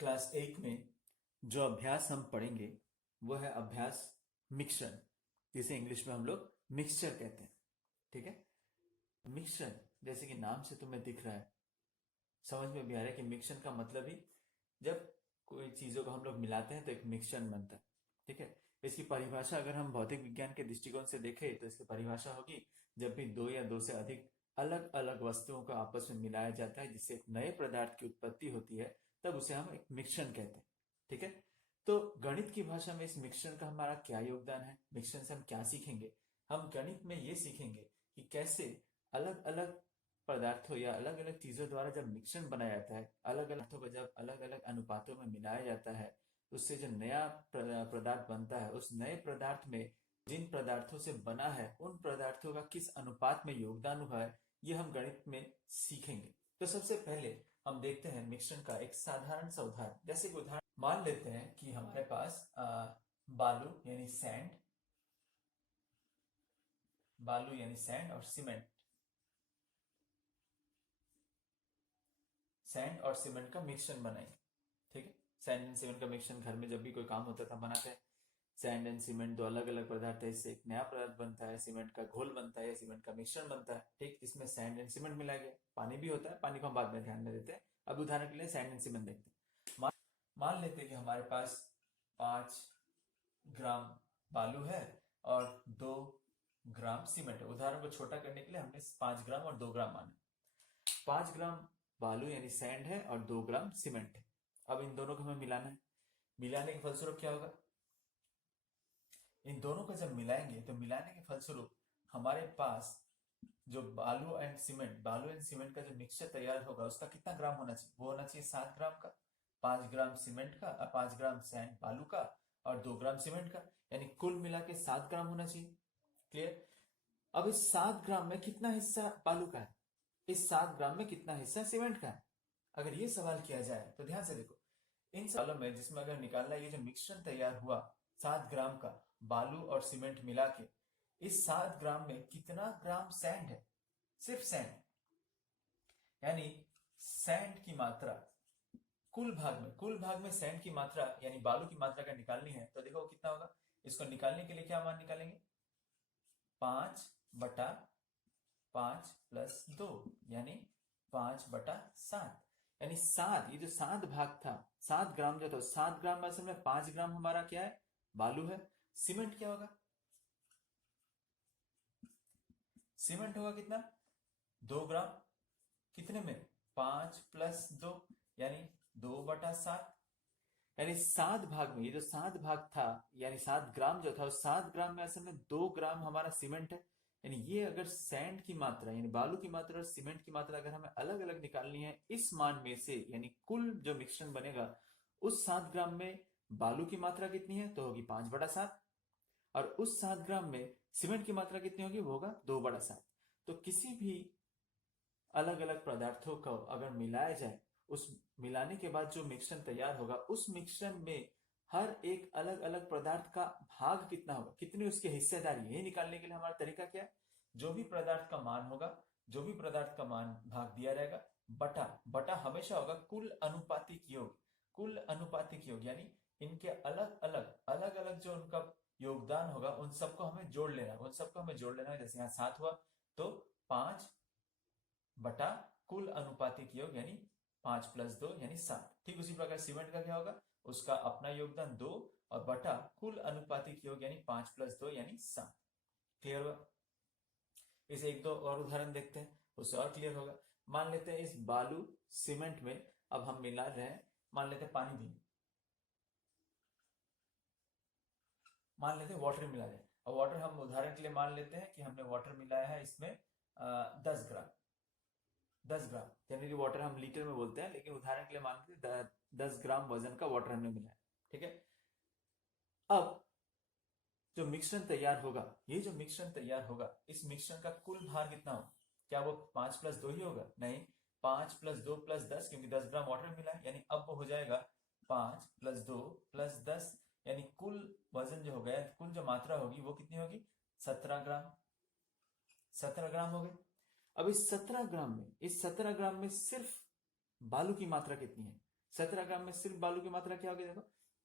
Class 8 में जो अभ्यास हम पढ़ेंगे वो है अभ्यास मिक्सचर, जिसे इंग्लिश में हम लोग मिक्सचर कहते हैं। ठीक है, मिक्सचर जैसे कि नाम से तुम्हें दिख रहा है, समझ में भी आ रहा है कि मिक्सचर का मतलब ही जब कोई चीजों को हम लोग मिलाते हैं तो एक मिक्सचर बनता है। ठीक है, इसकी परिभाषा अगर हम भौतिक विज्ञान के दृष्टिकोण से देखें तो इसकी परिभाषा होगी जब भी दो या दो से अधिक अलग अलग वस्तुओं को आपस में मिलाया जाता है जिससे एक नए पदार्थ की उत्पत्ति होती है, तब उसे हम एक मिक्सचर कहते हैं। ठीक है, तो गणित की भाषा में इस मिक्सचर का हमारा क्या योगदान है, मिक्सचर से हम क्या सीखेंगे? हम गणित में ये सीखेंगे कि कैसे अलग अलग पदार्थों या अलग अलग चीजों द्वारा जब मिश्रण बनाया जाता है, अलग अलग पदार्थों को जब अलग अलग अनुपातों में मिलाया जाता है, उससे जो नया पदार्थ बनता है, उस नए पदार्थ में जिन पदार्थों से बना है उन पदार्थों का किस अनुपात में योगदान हुआ है, ये हम गणित में सीखेंगे। तो सबसे पहले हम देखते हैं मिश्रण का एक साधारण सा उदाहरण। जैसे कि उदाहरण मान लेते हैं कि हमारे पास बालू यानी सैंड, बालू यानी सैंड और सीमेंट, सैंड और सीमेंट का मिश्रण बनाएंगे। ठीक है, सैंड एंड सीमेंट का मिश्रण घर में जब भी कोई काम होता था बनाते हैं। सैंड एंड सीमेंट दो अलग अलग पदार्थ है, इससे एक नया पदार्थ बनता है, सीमेंट का घोल बनता है, सीमेंट का मिश्रण बनता है। ठीक, इसमें सैंड एंड सीमेंट मिला गया, पानी भी होता है, पानी को हम बाद में ध्यान में देते हैं। अब उदाहरण के लिए सैंड एंड सीमेंट देखते हैं। मान लेते हैं कि हमारे पास 5 ग्राम बालू है और 2 ग्राम सीमेंट है। उदाहरण को छोटा करने के लिए हमने 5 ग्राम और 2 ग्राम माना। 5 ग्राम बालू यानी सैंड है और 2 ग्राम सीमेंट है। अब इन दोनों को हमें मिलाना है। मिलाने के फलस्वरूप क्या होगा? इन दोनों को जब मिलाएंगे तो मिलाने के फलस्वरूप हमारे पास जो बालू एंड सीमेंट का जो मिक्सचर तैयार होगा उसका कितना ग्राम होना चाहिए? वो होना चाहिए 7 ग्राम का। 5 ग्राम सीमेंट का, 5 ग्राम सैंड बालू का और 2 ग्राम सीमेंट का, यानी कुल मिला के 7 ग्राम होना चाहिए। क्लियर? अब इस 7 ग्राम में कितना हिस्सा बालू का है, इस 7 ग्राम में कितना हिस्सा सीमेंट का है? अगर ये सवाल किया जाए तो ध्यान से देखो, इन सवालों में जिसमें अगर निकालना, ये जो मिश्रण तैयार हुआ 7 ग्राम का बालू और सीमेंट मिला के, इस 7 ग्राम में कितना ग्राम सैंड है? सिर्फ सैंड, यानी सैंड की मात्रा कुल भाग में सैंड की मात्रा यानी बालू की मात्रा अगर निकालनी है तो देखो कितना होगा। इसको निकालने के लिए क्या मान निकालेंगे? 5/5 + 2 यानी 5/7, यानी 7, ये जो 7 भाग था, 7 ग्राम जो था, 7 ग्राम में असल में 5 ग्राम हमारा क्या है? बालू है। सीमेंट क्या होगा? सीमेंट होगा कितना? 2 ग्राम। कितने में? 5 + 2 यानी 2/7, यानी 7 भाग में, ये जो 7 भाग था यानी 7 ग्राम जो था, उस 7 ग्राम में असल में 2 ग्राम हमारा सीमेंट है। यानी ये अगर सैंड की मात्रा यानी बालू की मात्रा और सीमेंट की मात्रा अगर हमें अलग अलग निकालनी है इस मान में से, यानी कुल जो मिश्रण बनेगा उस 7 ग्राम में बालू की मात्रा कितनी है तो होगी 5/7, और उस 7 ग्राम में सीमेंट की मात्रा कितनी होगी? वो होगा 2/7। तो किसी भी अलग अलग पदार्थों को अगर मिलाया जाए, उस मिलाने के बाद जो मिश्रण तैयार होगा उस मिश्रण में हर एक अलग अलग पदार्थ का भाग कितना होगा, कितनी उसकी हिस्सेदारी, यही निकालने के लिए हमारा तरीका क्या है? जो भी पदार्थ का मान होगा, जो भी पदार्थ का मान भाग दिया जाएगा, बटा बटा हमेशा होगा कुल अनुपातिक योग। कुल अनुपातिक योग यानी इनके अलग अलग जो उनका योगदान होगा उन सबको हमें जोड़ लेना है, उन सबको हमें जोड़ लेना है। जैसे यहाँ 7 हुआ तो 5 बटा कुल अनुपातिक योग यानी 5 + 2 यानी 7। ठीक उसी प्रकार सीमेंट का क्या होगा? उसका अपना योगदान 2 और बटा कुल अनुपातिक योग यानी 5 + 2 यानी 7। क्लियर हुआ? इसे एक दो और उदाहरण देखते हैं, उससे और क्लियर होगा। मान लेते हैं इस बालू सीमेंट में अब हम मिला रहे हैं, मान लेते हैं पानी भी, मान लेते हैं वाटर मिला रहे हैं। और वाटर हम उदाहरण के लिए मान लेते हैं कि हमने वाटर मिलाया है इसमें 10 ग्राम। 10 ग्राम जनरली वाटर हम लीटर में बोलते हैं, लेकिन उदाहरण के लिए मान लीजिए 10 ग्राम वजन का वाटर हमने मिलाया। ठीक है, अब जो मिश्रण तैयार होगा, ये जो मिश्रण तैयार होगा, इस मिश्रण का कुल भार कितना होगा? क्या वो 5 + 2 ही होगा? नहीं, 5 + 2 + 10, क्योंकि 10 ग्राम वाटर मिला है, यानी अब वो हो जाएगा 5 + 2 + 10, यानी कुल वजन जो हो गया, कुल जो मात्रा होगी वो कितनी होगी? 17 ग्राम। 17 ग्राम हो गए। अब इस 17 ग्राम में सिर्फ बालू की मात्रा कितनी है? 17 ग्राम में सिर्फ बालू की मात्रा क्या होगी देखो,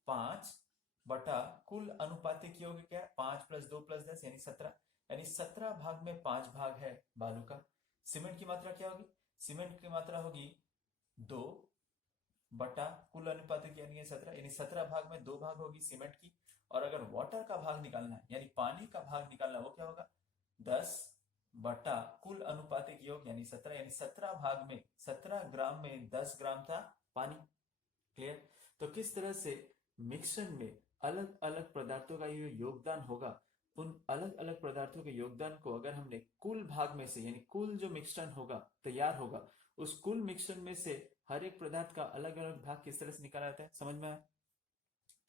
5 बटा कुल अनुपातिक योग क्या है, 5 + 2 + 10 यानी 17, यानी 17 भाग में 5 भाग है बालू का। सीमेंट की मात्रा क्या होगी, सीमेंट की मात्रा होगी 2 बटा कुल अनुपातिक यानी 17, यानी 17 भाग में 2 भाग होगी सीमेंट की। और अगर वाटर का भाग निकालना है यानी पानी का भाग निकालना, वो क्या होगा, 10 बटा कुल अनुपातिक योग यानी 17, यानी 17 भाग में 17 ग्राम में 10 ग्राम था पानी। क्लियर। तो किस तरह से मिश्रण में अलग अलग पदार्थों का ये योगदान होगा, उन अलग अलग पदार्थों के योगदान को अगर हमने कुल भाग में से यानी कुल जो मिश्रण होगा तैयार होगा, उस कुल मिश्रण में से हर एक पदार्थ का अलग अलग भाग किस तरह से निकाला जाता है, समझ में आया।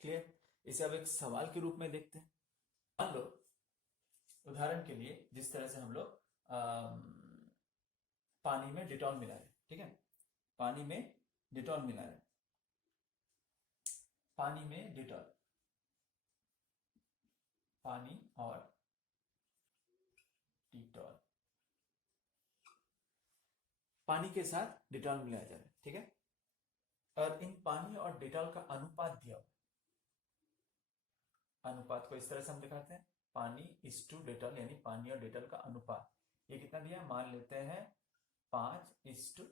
क्लियर। इसे अब एक सवाल के रूप में देखते हैं। मान लो उदाहरण के लिए जिस तरह से हम लोग पानी में डिटॉल मिला रहे, ठीक है, पानी में डिटॉल मिला रहे, पानी में डिटॉल, पानी और डिटॉल, पानी के साथ डिटॉल मिलाया जा रहा है, ठीक है। और इन पानी और डिटॉल का अनुपात दिया हुआ, अनुपात को इस तरह से हम दिखाते हैं, पानी इस टू डिटॉल यानी पानी और डिटॉल का अनुपात, ये कितना दिया, मान लेते हैं 5:,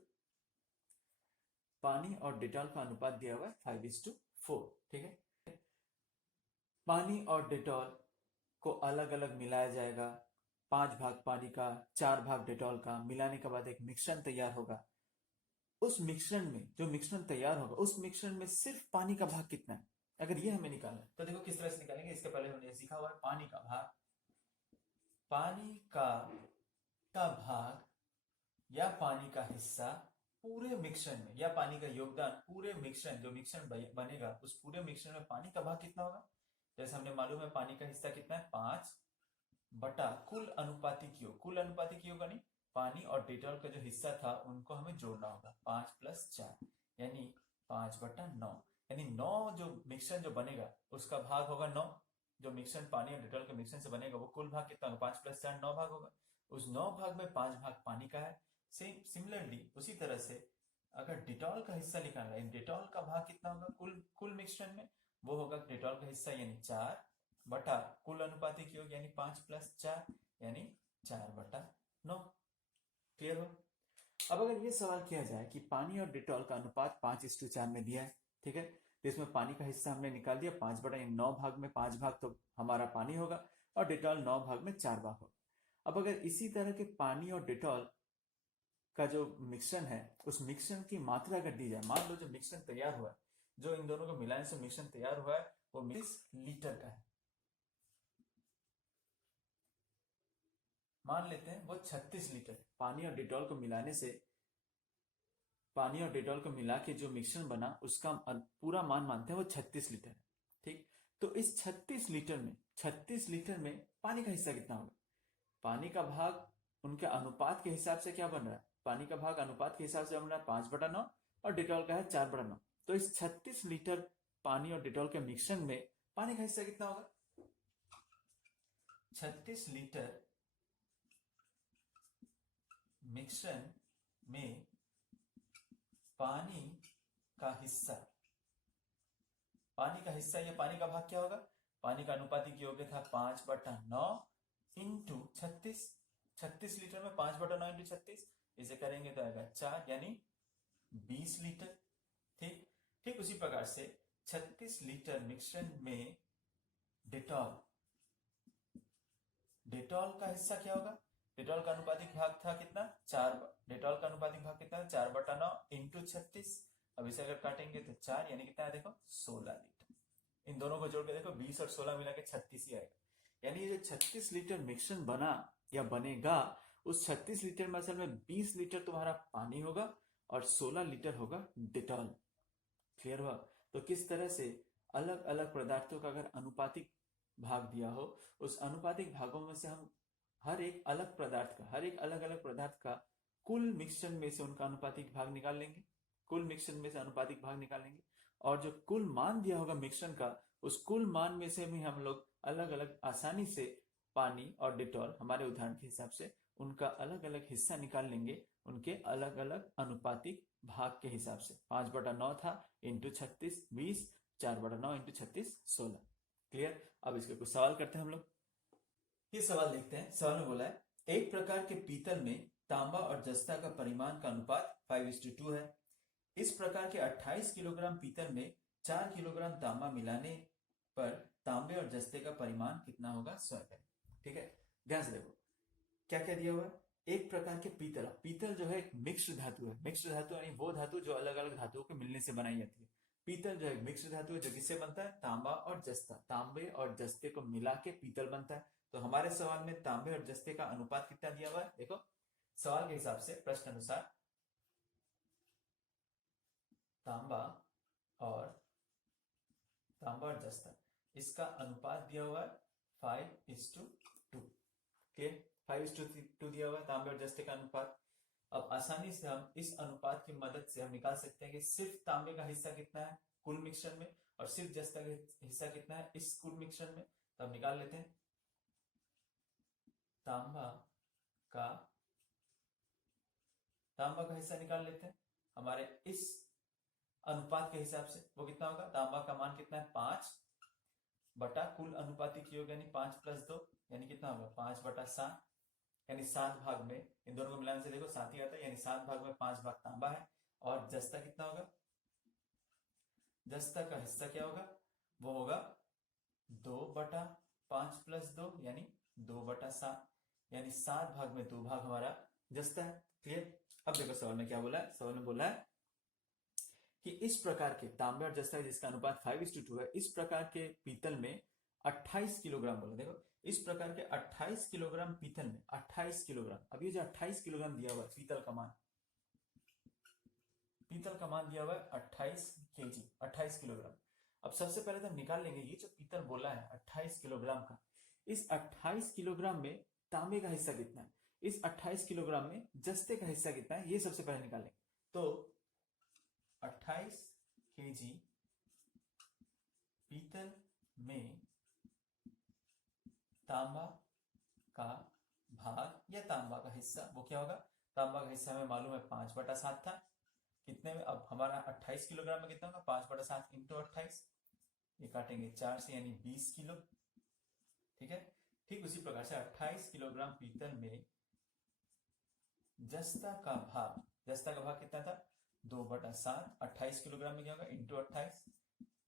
पानी और डिटॉल का अनुपात दिया हुआ है 5:4, ठीक है। पानी और डिटॉल को अलग अलग मिलाया जाएगा, 5 भाग पानी का, 4 भाग डिटॉल का, मिलाने के बाद एक मिश्रण तैयार होगा। उस मिश्रण में जो मिश्रण तैयार होगा, उस मिश्रण में सिर्फ पानी का भाग कितना है, अगर ये हमें निकालना है तो देखो किस तरह से निकालेंगे। इसके पहले हमने सीखा हुआ है पानी का भाग, पानी का भाग या पानी का हिस्सा पूरे मिश्रण में, या पानी का योगदान पूरे मिश्रण, जो मिश्रण बनेगा उस पूरे मिश्रण में पानी का भाग कितना होगा। जैसे हमने मालूम है पानी का हिस्सा कितना है, 5 बटा कुल अनुपातिक योग, कुल अनुपातिक योग यानी पानी और डिटॉल का जो हिस्सा था उनको हमें जोड़ना होगा, 5 + 4 यानी 5/9, यानी 9 जो मिश्रण जो बनेगा उसका भाग होगा 9, जो मिश्रण पानी और डिटॉल के मिश्रण से बनेगा वो कुल भाग कितना होगा, 5 + 4 9 भाग होगा। उस 9 भाग में 5 भाग पानी का है। सिमिलरली उसी तरह से अगर डिटॉल का हिस्सा निकालना है, डिटॉल का भाग कितना होगा कुल मिश्रण में, वो होगा डिटॉल का हिस्सा यानी 4 बटा कुल अनुपातिक योग यानी 5 + 4 यानी 4/9। क्लियर हो। अब अगर ये सवाल किया जाए कि पानी और डिटॉल का अनुपात 5:4 में दिया है, ठीक है, तो इसमें पानी का हिस्सा हमने निकाल दिया, 5/9 भाग में 5 भाग तो हमारा पानी होगा और डिटॉल 9 भाग में 4 भाग होगा। अब अगर इसी तरह के पानी और डिटॉल का जो मिश्रण है उस मिश्रण की मात्रा अगर दी जाए, मान लो जो मिश्रण तैयार हुआ है, जो इन दोनों को मिलाने से मिश्रण तैयार हुआ है वो 20 लीटर का है, मान लेते हैं वो 36 लीटर, पानी और डिटॉल को मिलाने से, पानी और डिटॉल को मिला के जो मिश्रण बना उसका पूरा मान मानते हैं वो 36 लीटर है, ठीक। तो इस 36 लीटर में पानी का हिस्सा कितना होगा, पानी का भाग उनके अनुपात के हिसाब से क्या बन रहा है, पानी का भाग अनुपात के हिसाब से बन रहा है 5/9 और डिटॉल का है 4/9। तो इस 36 लीटर पानी और डिटॉल के मिश्रण में पानी का हिस्सा कितना होगा, 36 लीटर मिश्रण में पानी का हिस्सा, पानी का हिस्सा या पानी का भाग क्या होगा, पानी का अनुपातिक योग था 5/9 इंटू 36, 36 लीटर में 5/9 इंटू 36, इसे करेंगे तो आएगा 4 यानी 20 लीटर, ठीक। ठीक उसी प्रकार से 36 लीटर मिश्रण में डिटॉल, डिटॉल का हिस्सा क्या होगा, डिटॉल का अनुपातिक भाग था कितना 4, डिटॉल का अनुपातिक भाग कितना 4/9 इंटू 36, अब इसे अगर काटेंगे तो 4 यानी कितना है देखो 16 लीटर। इन दोनों को जोड़ के देखो 20 और 16 मिला के 36 ही आएगा, यानी ये जो 36 लीटर मिश्रण बना या बनेगा उस 36 लीटर में असल में 20 लीटर तुम्हारा पानी होगा और 16 लीटर होगा डिटॉल। क्लियर हुआ। तो किस तरह से अलग अलग पदार्थों का अगर अनुपातिक भाग दिया हो, उस अनुपातिक भागों में से हम हर एक अलग पदार्थ का, हर एक अलग अलग पदार्थ का कुल मिश्रण में से उनका अनुपातिक भाग निकाल लेंगे, कुल मिश्रण में से अनुपातिक भाग निकालेंगे और जो कुल मान दिया होगा मिश्रण का, उस कुल मान में से भी हम लोग अलग अलग आसानी से पानी और डिटॉल हमारे उदाहरण के हिसाब से उनका अलग अलग हिस्सा निकाल लेंगे, उनके अलग अलग अनुपातिक भाग के हिसाब से 5/9 था इंटू 36 20, 4/9 इंटू 36 16। क्लियर। अब इसके कुछ सवाल करते हैं हम लोग। ये सवाल देखते हैं। सवाल में बोला है एक प्रकार के पीतल में तांबा और जस्ता का परिमाण का अनुपात 5:2 है। इस प्रकार के 28 किलोग्राम पीतल में 4 किलोग्राम तांबा मिलाने पर तांबे और जस्ते का परिमाण कितना होगा स्वयं करें। ठीक है, ध्यान से देखो क्या क्या दिया हुआ है। एक प्रकार के पीतल, पीतल जो है एक मिक्स्ड धातु है। मिक्स्ड धातु यानी वो धातु जो अलग अलग धातुओं के मिलने से बनाई जाती है। पीतल जो है मिक्स्ड धातु है जो किससे बनता है, तांबा और जस्ता। तांबे और जस्ते को मिला के पीतल बनता है। तो हमारे सवाल में तांबे और जस्ते का अनुपात कितना दिया हुआ है, देखो सवाल के हिसाब से प्रश्न अनुसार तांबा और जस्ता इसका अनुपात दिया हुआ है 5:2। क्लियर, 5:2 दिया हुआ है तांबे और जस्ते का अनुपात। अब आसानी से हम इस अनुपात की मदद से हम निकाल सकते हैं कि सिर्फ तांबे का हिस्सा कितना है कुल मिक्सचर में और सिर्फ जस्ता का हिस्सा कितना है इस कुल मिक्सचर में। तो हम निकाल लेते हैं तांबा का हिस्सा निकाल लेते हैं हमारे इस अनुपात के हिसाब से। वो कितना होगा, तांबा का मान कितना है 5 बटा कुल अनुपातिक योग यानी 5 + 2 यानी कितना होगा 5/7 यानी 7 भाग में इन दोनों को मिलाने से देखो 7 ही आता है यानी 7 भाग में 5 भाग तांबा है। और जस्ता कितना होगा, जस्ता का हिस्सा क्या होगा, वो होगा 2/5 + 2 यानी 2/7 यानी 7 भाग में 2 भाग हमारा जस्ता है। क्लियर। अब देखो सवाल में क्या बोला है, सवाल में बोला है कि इस प्रकार के तांबे और जस्ता जिसका अनुपात 5:2 है, इस प्रकार के पीतल में 28 किलोग्राम बोला। देखो इस प्रकार के 28 किलोग्राम पीतल में 28 किलोग्राम, अब ये जो 28 किलोग्राम दिया हुआ है पीतल का मान दिया हुआ है 28 केजी, 28 किलोग्राम। अब सबसे पहले तो हम निकाल लेंगे ये जो पीतल बोला है 28 किलोग्राम का, इस 28 किलोग्राम में तांबे का हिस्सा कितना है, इस 28 किलोग्राम में जस्ते का हिस्सा कितना है, ये सबसे पहले निकाल लेंगे। तो 28 केजी पीतल में तांबा का भाग या तांबा का हिस्सा वो क्या होगा, तांबा का हिस्सा हमें मालूम है 5/7 था। कितने में, अब हमारा 28 किलोग्राम में कितना होगा 5/7 इंटू 28, ये काटेंगे 4 से यानी 20 किलो। ठीक है, ठीक उसी प्रकार से 28 किलोग्राम पीतल में जस्ता का भाग कितना था 2/7, 28 किलोग्राम में क्या होगा इंटू 28,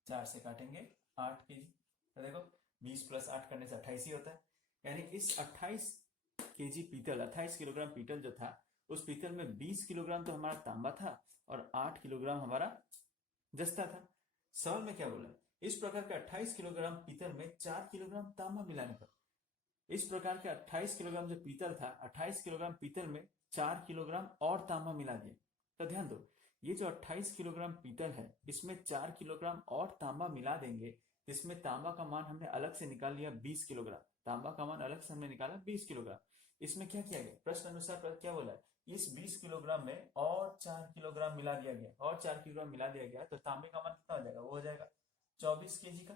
4 से काटेंगे 8 केजी। तो देखो 20 + 8 करने से 28 ही होता है। यानी इस 28 केजी पीतल, 28 किलोग्राम पीतल जो था उस पीतल में 20 किलोग्राम तो हमारा तांबा था और 8 किलोग्राम हमारा जस्ता था। सवाल में क्या बोला, इस प्रकार के 28 किलोग्राम पीतल में 4 किलोग्राम तांबा मिलाने पर, इस प्रकार के 28 किलोग्राम जो पीतल था 28 किलोग्राम पीतल में 4 किलोग्राम और तांबा मिला दिया। तो ध्यान दो ये जो 28 किलोग्राम पीतल है इसमें 4 किलोग्राम और तांबा मिला देंगे, जिसमें तांबा का मान हमने अलग से निकाल लिया 20 किलोग्राम, तांबा का मान अलग से हमने निकाला 20 किलोग्राम। इसमें क्या किया गया, प्रश्न अनुसार क्या बोला है, इस 20 किलोग्राम में और 4 किलोग्राम मिला दिया गया, और 4 किलोग्राम मिला दिया गया तो तांबे का मान कितना हो जाएगा, वो हो जाएगा 24 केजी का।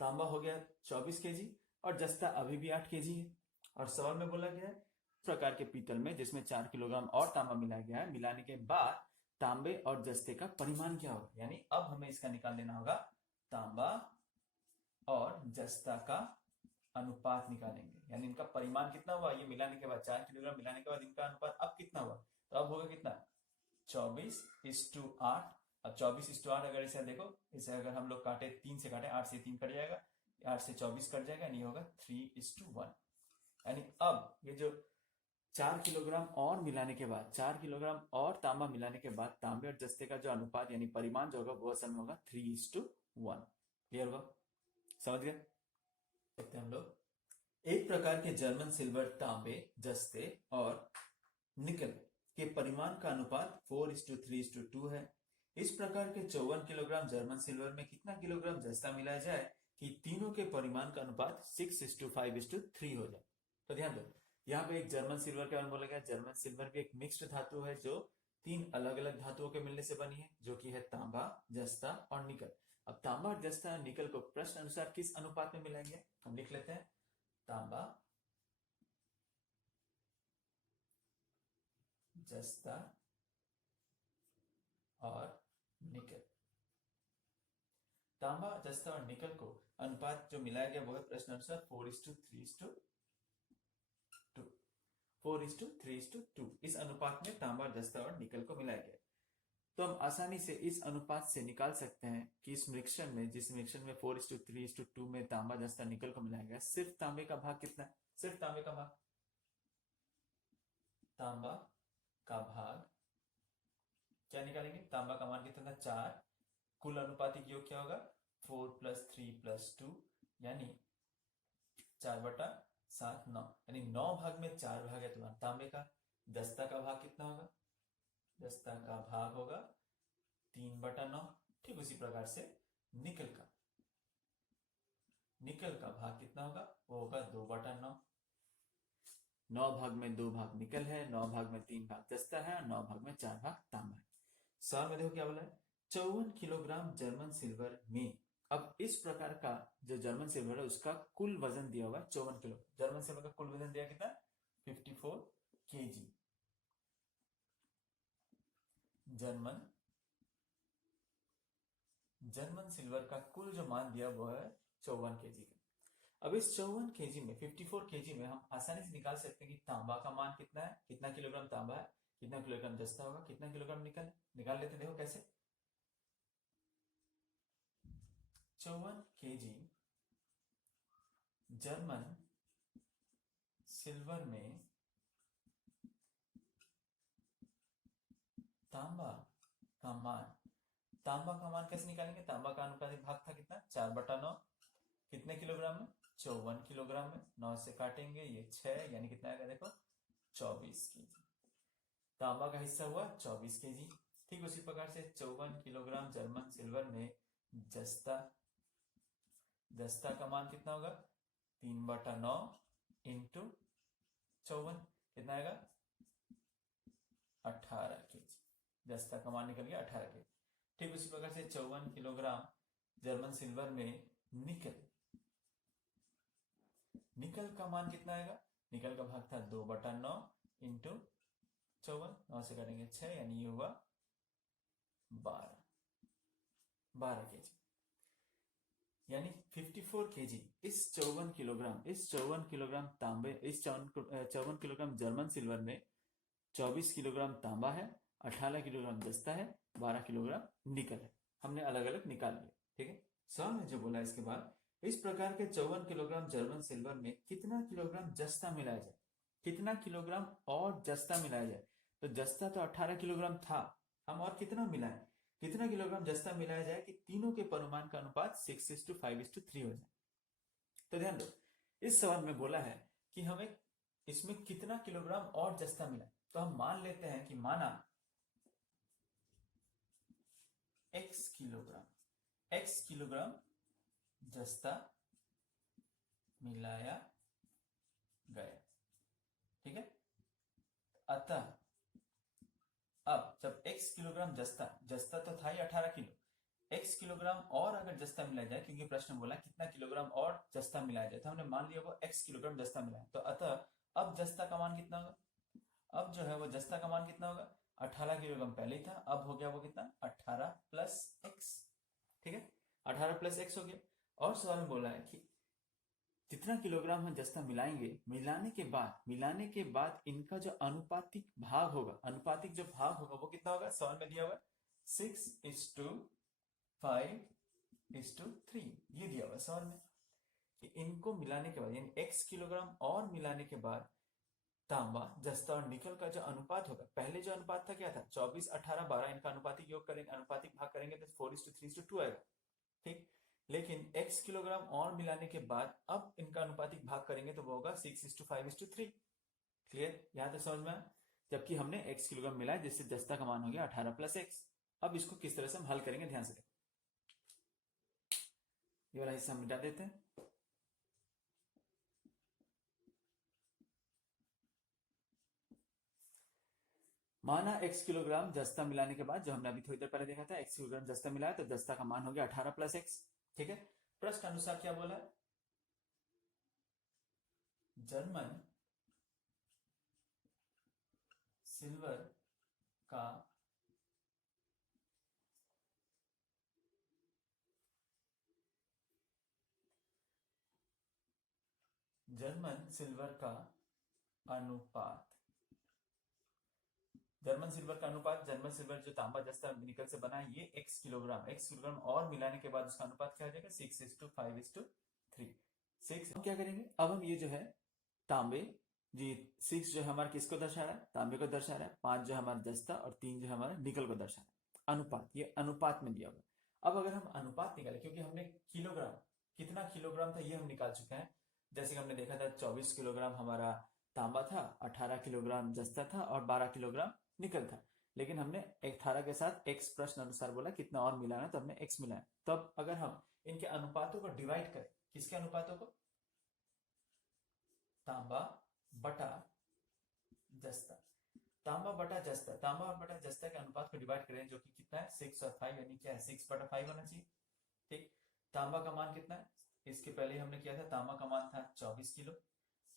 तांबा हो गया 24 केजी और जस्ता अभी भी 8 केजी है। और सवाल में बोला गया है प्रकार के पीतल में जिसमें 4 किलोग्राम और तांबा मिलाया गया है, मिलाने के बाद तांबे और जस्ते का परिमाण क्या होगा, यानी अब हमें इसका निकाल लेना होगा तांबा और जस्ता का अनुपात निकालेंगे, यानी इनका परिमाण कितना हुआ, ये मिलाने के बाद 4 किलोग्राम मिलाने के बाद इनका अनुपात अब कितना हुआ, तो अब होगा कितना 24:8। अब 24:8 अगर इसे देखो, इसे अगर हम लोग काटे 3 से काटे 8 से 3 कट जाएगा, 8 से 24 कट जाएगा, नहीं होगा 3:1। यानी अब ये जो 4 किलोग्राम और मिलाने के बाद, 4 किलोग्राम और तांबा मिलाने के बाद तांबे और जस्ते का जो अनुपात यानी परिमाण जो होगा वो असल में होगा 3:1। क्लियर होगा, समझ गए। देखते हैं हम लोग एक प्रकार के जर्मन सिल्वर तांबे जस्ते और निकल के परिमाण का अनुपात 4:3:2 है। इस प्रकार के 54 किलोग्राम जर्मन सिल्वर में कितना किलोग्राम जस्ता मिलाया जाए कि तीनों के परिमाण का अनुपात 6:5:3 हो जाए। तो ध्यान दो यहाँ पे एक जर्मन सिल्वर के बारे में बोला गया। जर्मन सिल्वर भी एक मिक्स्ड धातु है जो 3 अलग अलग धातुओं के मिलने से बनी है, जो कि है तांबा, जस्ता और निकल। अब तांबा और जस्ता और निकल को प्रश्न अनुसार किस अनुपात में मिलाएंगे, हम लिख लेते हैं तांबा जस्ता और निकल। तांबा, जस्ता और निकल को अनुपात जो मिलाया गया वो है प्रश्न अनुसार 4:3:2। 4:3:2 इस अनुपात में तांबा, जस्ता और निकल को मिलाया गया। तो हम आसानी से इस अनुपात से निकाल सकते हैं कि इस मिक्सचर में, जिस मिक्सचर में 4:3:2 में तांबा, जस्ता, निकल को मिलाया गया, सिर्फ तांबे का भाग कितना है? सिर्फ तांबे का भाग, तांबा का भाग क्या निकालेंगे? तांबा का मान कितना था? 4। कुल अनुपातिक योग क्या होगा? 4+3+2 यानी 4/7, 9, यानी 9 भाग में 4 भाग है तुम्हारा तांबे का। जस्ता का भाग कितना होगा? जस्ता का भाग होगा 3/9। ठीक उसी प्रकार से निकल का भाग कितना होगा? वो होगा 2/9। 9 भाग में 2 भाग निकल है, 9 भाग में 3 भाग जस्ता है और 9 भाग में 4 भाग तांबा है। सवाल में देखो क्या बोला है, 54 किलोग्राम जर्मन सिल्वर में। अब इस प्रकार का जो जर्मन सिल्वर है उसका कुल वजन दिया हुआ है 54 किलो। जर्मन सिल्वर का कुल वजन दिया कितना? 54 केजी। जर्मन सिल्वर का कुल जो मान दिया वो है 54 केजी का। अब इस 54 केजी में, 54 केजी में हम आसानी से निकाल सकते हैं कि तांबा का मान कितना है, कितना किलोग्राम तांबा है, कितना किलोग्राम जस्ता होगा, कितना किलोग्राम निकल। निकाल लेते हैं, देखो कैसे। 54 केजी जर्मन सिल्वर में तांबा का मान कैसे निकालेंगे? तांबा का अनुपातिक भाग था कितना? 4/9। कितने किलोग्राम में? 54 किलोग्राम में। 9 से काटेंगे, ये 6, यानी कितना आएगा देखो? 24 केजी। तांबा का हिस्सा हुआ 24 केजी। ठीक उसी प्रकार से 54 किलोग्राम जर्मन सिल्वर में जस्ता का मान कितना होगा? 3/9 इंटू 54, कितना आएगा? 18 केजी। जस्ता का मान निकल गया 18 केजी। ठीक उसी प्रकार से 54 किलोग्राम जर्मन सिल्वर में निकल का मान कितना आएगा? निकल का भाग था 2/9 इंटू 54, 9 से करेंगे 6, यानी ये हुआ 12 केजी। यानी 54 केजी इस 54 किलोग्राम तांबे, इस 54 किलोग्राम जर्मन सिल्वर में 24 किलोग्राम तांबा है, 18 किलोग्राम जस्ता है, 12 किलोग्राम निकल है। हमने अलग अलग निकाल लिया। ठीक है, सवाल में जो बोला इसके बाद, इस प्रकार के 54 किलोग्राम जर्मन सिल्वर में कितना किलोग्राम जस्ता मिलाया जाए? कितना किलोग्राम और जस्ता मिलाया जाए? तो जस्ता तो 18 किलोग्राम था, हम और कितना मिलाएं? कितना किलोग्राम जस्ता मिलाया जाए कि तीनों के परिमाण का अनुपात 6:5:3 हो जाए? तो ध्यान दो, इस सवाल में बोला है कि हमें इसमें कितना किलोग्राम और जस्ता मिला। तो हम मान लेते हैं कि माना x किलोग्राम जस्ता मिलाया गया। ठीक है, अतः अब जब x किलोग्राम जस्ता तो था ही 18 किलो, x किलोग्राम और अगर जस्ता मिलाया जाए, क्योंकि प्रश्न बोला कितना किलोग्राम और जस्ता मिलाया जाए, तो हमने मान लिया वो x किलोग्राम जस्ता मिलाया। तो अतः अब जस्ता का मान कितना होगा? अब जो है वो जस्ता का मान कितना होगा? 18 किलोग्राम पहले ही था, अब हो गया वो कितना? 18 प्लस x। ठीक है, 18 प्लस x हो गया। और सवाल में बोला है कि जितना किलोग्राम हम जस्ता मिलाएंगे, मिलाने के बाद इनका जो अनुपातिक भाग होगा, वो कितना होगा? सवाल में दिया हुआ है 6:5:3, ये दिया हुआ है सवाल में कि इनको मिलाने के बाद, यानी x किलोग्राम और मिलाने के बाद तांबा, जस्ता और निकल का जो अनुपात होगा, पहले जो अनुपात था क्या था? 24, 18, 12, इनका अनुपातिक योग करेंगे, अनुपातिक भाग करेंगे तो 4:3:2 आएगा। ठीक, लेकिन x किलोग्राम और मिलाने के बाद अब इनका अनुपातिक भाग करेंगे तो वो होगा 6:5:3। क्लियर, यहां तक समझ में आया? जबकि हमने x किलोग्राम मिलाया, जिससे जस्ता का मान हो गया 18 प्लस x। अब इसको किस तरह से हम हल करेंगे, ध्यान से देखो। ये वाला हिस्सा हम मिटा देते हैं। माना x किलोग्राम जस्ता मिलाने के बाद, जो हमने अभी थोड़ी देर पहले देखा था, x किलोग्राम जस्ता मिलाया तो जस्ता का मान हो गया 18 प्लस x। ठीक है, प्रश्न अनुसार क्या बोला है? जर्मन सिल्वर का जर्मन सिल्वर का अनुपात, जर्मन सिल्वर का अनुपात, जर्मन सिल्वर जो तांबा जस्ता निकल से बना है ये x किलोग्राम और मिलाने के बाद उसका अनुपात क्या हो जाएगा 6:5:3। 6 हम क्या करेंगे, अब हम ये जो है तांबे जी 6 जो है हमारा किसको दर्शा रहा है, तांबे को दर्शा रहा है, 5 जो हमारा जस्ता और 3 जो हमारा निकल को दर्शा रहा है। अनुपात, ये अनुपात में दिया हुआ। अब अगर हम अनुपात निकाले, क्योंकि हमने किलोग्राम कितना किलोग्राम था ये हम निकाल चुके हैं। जैसे कि हमने देखा था 24 किलोग्राम हमारा तांबा था, 18 किलोग्राम जस्ता था और 12 किलोग्राम निकल था। लेकिन हमने 18 के साथ x प्रश्न अनुसार बोला कितना और मिलाना, तो हमने x मिलाया। तब अगर हम इनके अनुपातों को डिवाइड करें, किसके अनुपातों को, तांबा बटा जस्ता, तांबा बटा जस्ता के अनुपात को डिवाइड करें, जो कि कितना है 6 और 5, यानी क्या है 6/5 होना चाहिए। ठीक, तांबा का मान कितना है, इसके पहले हमने किया था, तांबा का मान था 24 किलो,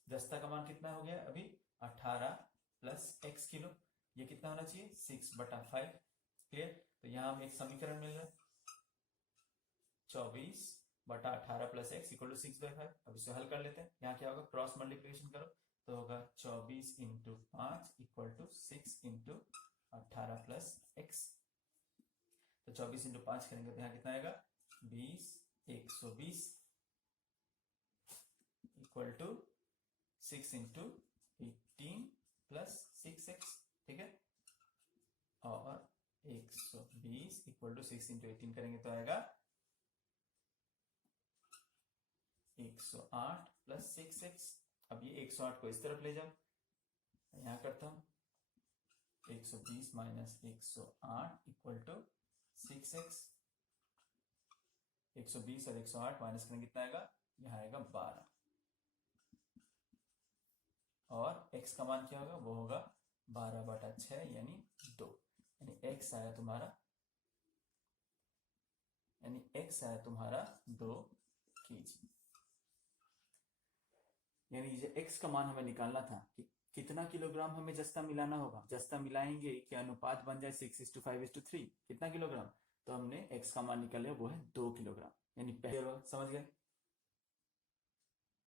जस्ता का मान कितना हो गया अभी 18 प्लस x किलो, ये कितना होना चाहिए 6/5। क्लियर, तो यहां हम एक समीकरण मिल रहा है 24/18 प्लस x इक्वल टू 6/5। अब इसे हल कर लेते हैं, यहाँ क्या होगा क्रॉस मल्टीप्लिकेशन करो तो होगा 24 × 5 इक्वल टू 6 × 18 प्लस x। तो 24 × 5 करेंगे तो यहाँ कितना आएगा 20, 120 इक्वल टू 6 × 18 प्लस 6x। ठीक है, और 120 इक्वल टू 6 × 18 करेंगे तो आएगा 108 प्लस 6x। अब ये 108 को इस तरफ ले जाओ, यहां करता हूं 120 माइनस 108 इक्वल टू 6x। 120 और 108 माइनस करेंगे कितना आएगा, यहाँ आएगा 12, और x का मान क्या होगा, वो होगा 12/6 यानी 2, यानी x आया तुम्हारा 2 kg। यानी ये x का मान हमें निकालना था कि कितना किलोग्राम हमें जस्ता मिलाना होगा। जस्ता मिलाएंगे कि अनुपात बन जाए 6:5:3, कितना किलोग्राम, तो हमने x का मान निकाल लिया वो है 2 किलोग्राम। यानी पहले समझ गए।